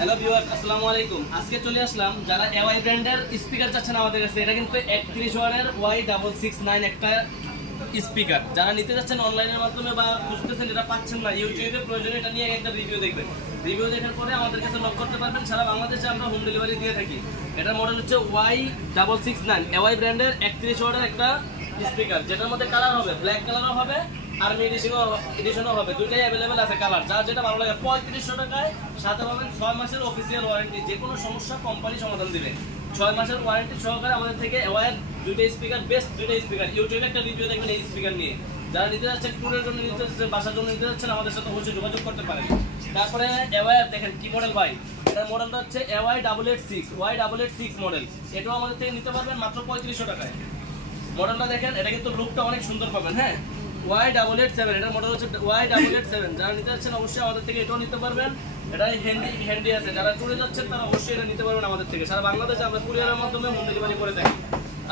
Hello viewers, আসসালামু আলাইকুম। আজকে চলে আসলাম যারা এওয়াই ব্র্যান্ডের স্পিকার চাচ্ছেন আমাদের কাছে। এটা কিন্তু 31 ওয়াটের Y669 একটা স্পিকার। যারা নিতে যাচ্ছেন অনলাইনের মাধ্যমে বা খুঁজতেছেন এটা পাচ্ছেন না, ইউটিউবে প্রয়োজনে এটা নিয়ে একটা রিভিউ দেখবেন। রিভিউ দেখার পরে আমাদের কাছে নক করতে পারবেন। সারা বাংলাদেশে আমরা হোম ডেলিভারি দিয়ে থাকি। এটার মডেল হচ্ছে Y669 এওয়াই ব্র্যান্ডের 31 ওয়াটের একটা স্পিকার, যেটার মধ্যে কালার হবে, ব্ল্যাক কালারও হবে, আর্মি এডিশনও হবে। দুইটাই অ্যাভেলেবেল আছে কালার, যার যেটা ভালো লাগে। 3500 টাকায় সাথে পাবেন 6 মাসের অফিসিয়াল ওয়ারেন্টি। যে কোনো সমস্যা কোম্পানি সমাধান দিবে। 6 মাসের ওয়ারেন্টি সহকারে আমাদের থেকে এওয়ার দুইটা স্পিকার, বেস্ট দুইটা স্পিকার। ইউটিউবে একটা রিভিউ দেখবেন এই স্পিকার নিয়ে। যারা নিতে যাচ্ছেন, ট্যুরের জন্য নিতে যাচ্ছেন, বাসার জন্য নিতে যাচ্ছেন, আমাদের সাথে অবশ্যই যোগাযোগ করতে পারেন। তারপরে এওয়ার দেখেন কি মডেল ভাই, এটার মডেলটা হচ্ছে Y886 মডেল। এটাও আমাদের থেকে নিতে পারবেন মাত্র 3500 টাকায়। মডেলটা দেখেন, এটা কিন্তু লুকটা অনেক সুন্দর পাবেন। হ্যাঁ, Y887 এটার মডেল হচ্ছে Y887। যারা নিতে যাচ্ছেন অবশ্যই আমাদের থেকে এটাও নিতে পারবেন। এটা হ্যান্ডি আছে, যারা ট্যুরে যাচ্ছেন তারা অবশ্যই এটা নিতে পারবেন আমাদের থেকে। সারা বাংলাদেশে আমরা কুরিয়ারের মাধ্যমে হোম ডেলিভারি করে থাকি।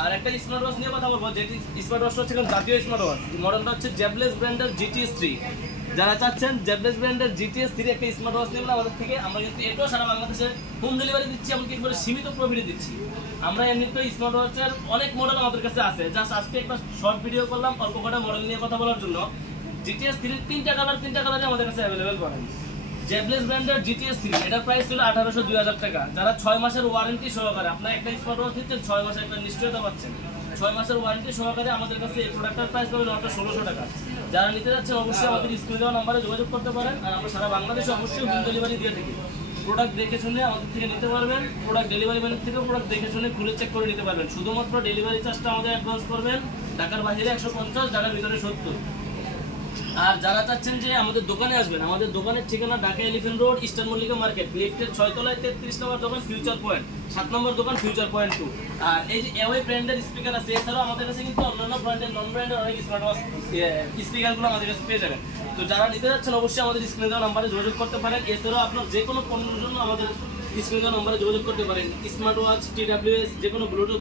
আর একটা স্মার্ট ওয়াচ নিয়ে কথা বলবো, যেটি স্মার্ট ওয়াচটা হচ্ছে জাতীয় স্মার্ট ওয়াচ। মডেলটা হচ্ছে জেবলেস ব্র্যান্ডের GTS3। যারা চাচ্ছেন জেবলেস ব্র্যান্ডের GTS3 একটা স্মার্ট ওয়াচ নেবেন আমাদের থেকে, আমরা কিন্তু এটাও সারা বাংলাদেশে হোম ডেলিভারি দিচ্ছি, এমনকি একবারে সীমিত প্রফিটে দিচ্ছি। আমরা এমনিতে স্মার্ট ওয়াচের অনেক মডেল আমাদের কাছে আছে। জাস্ট আজকে একটা শর্ট ভিডিও করলাম অল্প কটা মডেল নিয়ে কথা বলার জন্য। GTS3 তিনটা কালারে আমাদের কাছে অ্যাভেলেবেল পাবেন। জেবলেস ব্র্যান্ডের GTS3 এটার প্রাইস ছিল 1800-2000 টাকা। যারা 6 মাসের ওয়ারেন্টি সহকারে, আপনার একটা স্মার্ট ওয়াচ নিচ্ছেন, 6 মাসের একটা নিশ্চয়তা পাচ্ছেন। 6 মাসের ওয়ারেন্টি সহকারে আমাদের কাছে এই প্রোডাক্টের প্রাইস পাবেন মাত্র 1600 টাকা। যারা নিতে যাচ্ছেন অবশ্যই আমাদের স্ক্রিনে দেওয়া নাম্বারে যোগাযোগ করতে পারেন। আর আমরা সারা বাংলাদেশে অবশ্যই হোম ডেলিভারি দিয়ে থাকি। প্রোডাক্ট দেখে শুনে আমাদের থেকে নিতে পারবেন। প্রোডাক্ট ডেলিভারি ম্যানের থেকেও প্রোডাক্ট দেখে শুনে খুলে চেক করে নিতে পারবেন। শুধুমাত্র ডেলিভারি চার্জটা আমাদের অ্যাডভান্স করবেন। ঢাকার বাইরে 150, ঢাকার ভিতরে 70। আর যারা চাচ্ছেন যে আমাদের দোকানে আসবেন, আমাদের দোকানের ঠিকানা Dhaka elephant road, eastern Mallika market, লিফটের 6 তলায় 33 নম্বর দোকান ফিউচার পয়েন্ট, 7 নম্বর দোকান ফিউচার পয়েন্ট 2। আর এই যে এওয়াই ব্র্যান্ডের স্পিকার আছে, এছাড়াও আমাদের কাছে কিন্তু অন্যান্য ব্র্যান্ডের, নন ব্র্যান্ডের অনেক স্মার্ট ওয়াচ স্পিকারগুলো আমাদের কাছে পেয়ে যাবেন। তো যারা নিতে যাচ্ছেন অবশ্যই আমাদের স্ক্রিনে দেওয়া নাম্বারে যোগাযোগ করতে পারেন। এছাড়াও আপনার যে কোনো পণ্যের জন্য আমাদের স্ক্রিনে দেওয়া নাম্বারে যোগাযোগ করতে পারেন। স্মার্ট ওয়াচ, TWS, যে কোনো ব্লুটুথ